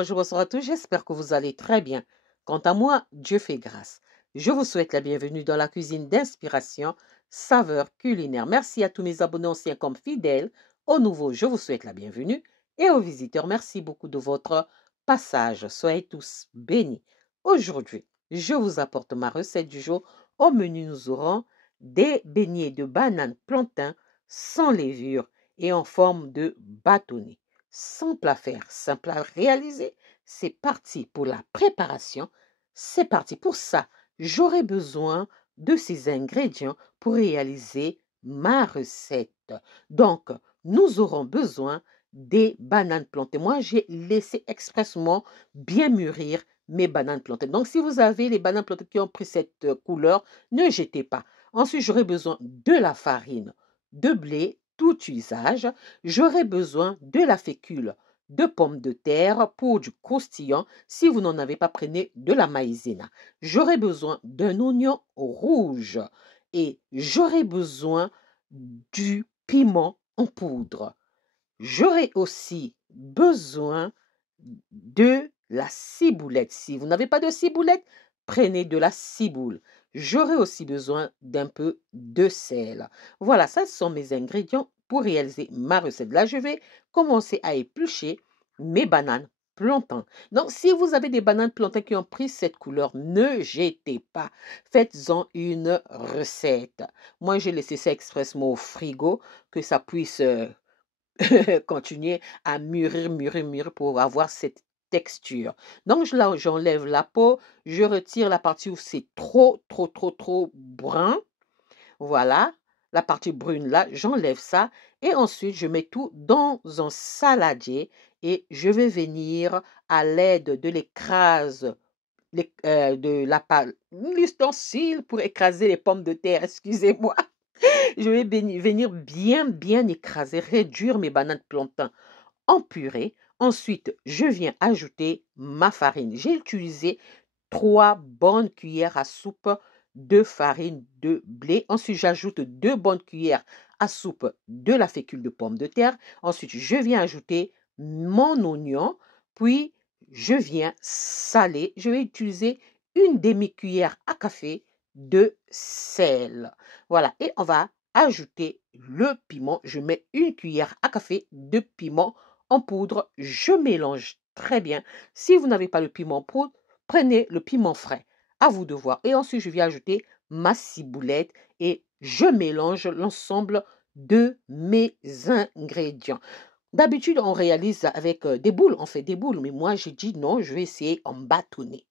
bonjour, bonsoir à tous, j'espère que vous allez très bien. Quant à moi, Dieu fait grâce. Je vous souhaite la bienvenue dans la cuisine d'inspiration, saveur culinaire. Merci à tous mes abonnés anciens comme fidèles. Aux nouveaux, je vous souhaite la bienvenue. Et aux visiteurs, merci beaucoup de votre passage. Soyez tous bénis. Aujourd'hui, je vous apporte ma recette du jour. Au menu, nous aurons des beignets de bananes plantain sans levure et en forme de bâtonnet. Simple à faire, simple à réaliser. C'est parti pour la préparation. C'est parti pour ça. J'aurai besoin de ces ingrédients pour réaliser ma recette. Donc, nous aurons besoin des bananes plantées. Moi, j'ai laissé expressement bien mûrir mes bananes plantées. Donc, si vous avez les bananes plantées qui ont pris cette couleur, ne jetez pas. Ensuite, j'aurai besoin de la farine de blé, tout usage. J'aurai besoin de la fécule de pommes de terre pour du croustillant. Si vous n'en avez pas, prenez de la maïzena. J'aurai besoin d'un oignon rouge et j'aurai besoin du piment en poudre. J'aurai aussi besoin de la ciboulette. Si vous n'avez pas de ciboulette, prenez de la ciboule. J'aurai aussi besoin d'un peu de sel. Voilà, ça sont mes ingrédients pour réaliser ma recette. Là, je vais commencer à éplucher mes bananes plantain. Donc, si vous avez des bananes plantain qui ont pris cette couleur, ne jetez pas. Faites-en une recette. Moi, j'ai laissé ça expressement au frigo, que ça puisse continuer à mûrir, mûrir, mûrir pour avoir cette texture. Donc là, j'enlève la peau, je retire la partie où c'est trop, trop, trop, trop brun. Voilà, la partie brune là, j'enlève ça et ensuite je mets tout dans un saladier et je vais venir à l'aide de l'écrase de l'ustensile pour écraser les pommes de terre, excusez-moi. Je vais venir bien, bien écraser, réduire mes bananes plantain en purée. Ensuite, je viens ajouter ma farine. J'ai utilisé 3 bonnes cuillères à soupe de farine de blé. Ensuite, j'ajoute 2 bonnes cuillères à soupe de la fécule de pomme de terre. Ensuite, je viens ajouter mon oignon. Puis, je viens saler. Je vais utiliser une demi-cuillère à café de sel. Voilà. Et on va ajouter le piment. Je mets une cuillère à café de piment en poudre. Je mélange très bien. Si vous n'avez pas le piment en poudre, prenez le piment frais. À vous de voir. Et ensuite, je viens ajouter ma ciboulette et je mélange l'ensemble de mes ingrédients. D'habitude, on réalise avec des boules. On fait des boules. Mais moi, j'ai dit non, je vais essayer en bâtonnet.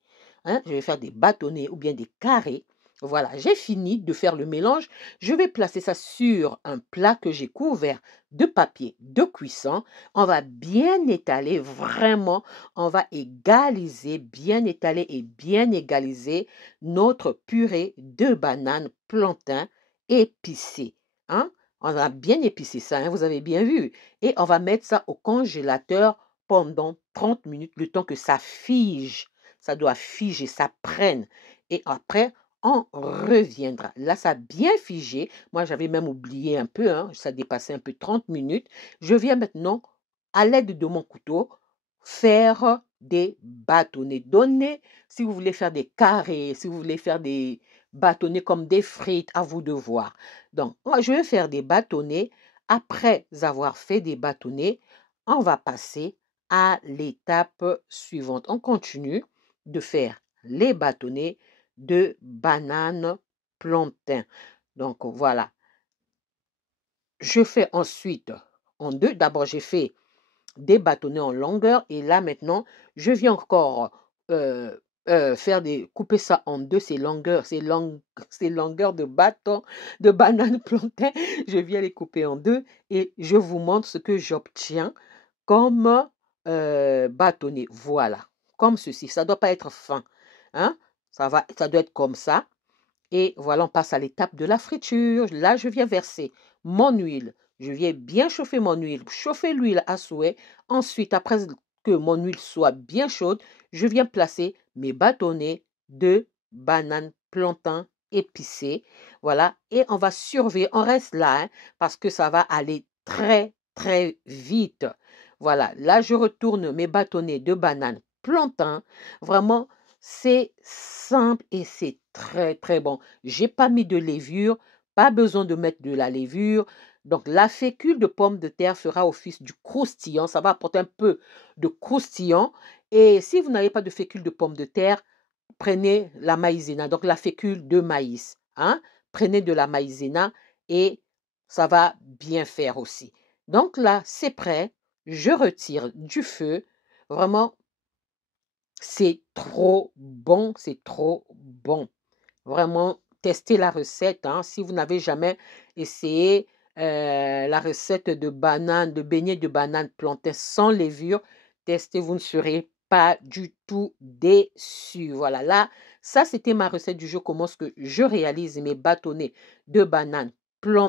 Hein, je vais faire des bâtonnets ou bien des carrés. Voilà, j'ai fini de faire le mélange. Je vais placer ça sur un plat que j'ai couvert de papier de cuisson. On va bien étaler, vraiment, on va égaliser, bien étaler et bien égaliser notre purée de bananes plantain épicée. Hein? On va bien épicer ça, hein, vous avez bien vu. Et on va mettre ça au congélateur pendant 30 minutes, le temps que ça fige. Ça doit figer, ça prenne. Et après, on reviendra. Là, ça a bien figé. Moi, j'avais même oublié un peu, hein, ça dépassait un peu 30 minutes. Je viens maintenant, à l'aide de mon couteau, faire des bâtonnets. Donnez, si vous voulez faire des carrés, si vous voulez faire des bâtonnets comme des frites, à vous de voir. Donc, moi, je vais faire des bâtonnets. Après avoir fait des bâtonnets, on va passer à l'étape suivante. On continue de faire les bâtonnets de bananes plantain. Donc, voilà. Je fais ensuite en deux. D'abord, j'ai fait des bâtonnets en longueur et là, maintenant, je viens encore couper ça en deux, ces longueurs de bâton, de banane plantain. Je viens les couper en deux et je vous montre ce que j'obtiens comme bâtonnet. Voilà, comme ceci. Ça ne doit pas être fin. Hein? Ça doit être comme ça. Et voilà, on passe à l'étape de la friture. Là, je viens verser mon huile. Je viens bien chauffer mon huile, chauffer l'huile à souhait. Ensuite, après que mon huile soit bien chaude, je viens placer mes bâtonnets de bananes plantain épicées. Voilà, et on va surveiller. On reste là, hein, parce que ça va aller très, très vite. Voilà, là, je retourne mes bâtonnets de banane plantain. Vraiment, c'est simple et c'est très, très bon. J'ai pas mis de levure, pas besoin de mettre de la levure. Donc, la fécule de pomme de terre fera office du croustillant. Ça va apporter un peu de croustillant. Et si vous n'avez pas de fécule de pomme de terre, prenez la maïzena, donc la fécule de maïs. Hein? Prenez de la maïzena et ça va bien faire aussi. Donc là, c'est prêt. Je retire du feu. Vraiment, c'est trop bon, c'est trop bon. Vraiment, testez la recette. Hein. Si vous n'avez jamais essayé la recette de banane, de beignets de banane plantain sans levure, testez, vous ne serez pas du tout déçus. Voilà, là, ça c'était ma recette du jour. Comment est-ce que je réalise mes bâtonnets de banane,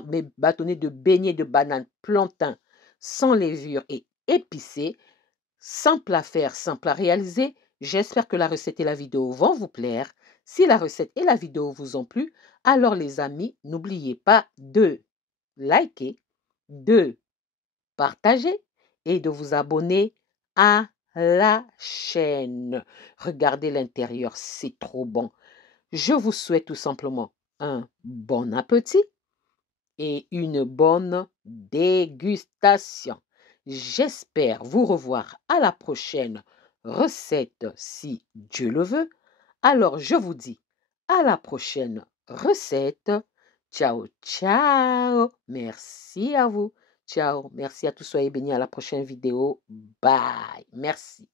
mes bâtonnets de beignets de banane plantain sans levure et épicés. Simple à faire, simple à réaliser. J'espère que la recette et la vidéo vont vous plaire. Si la recette et la vidéo vous ont plu, alors les amis, n'oubliez pas de liker, de partager et de vous abonner à la chaîne. Regardez l'intérieur, c'est trop bon. Je vous souhaite tout simplement un bon appétit et une bonne dégustation. J'espère vous revoir à la prochaine recette si Dieu le veut. Alors je vous dis à la prochaine recette. Ciao, ciao. Merci à vous. Ciao. Merci à tous. Soyez bénis à la prochaine vidéo. Bye. Merci.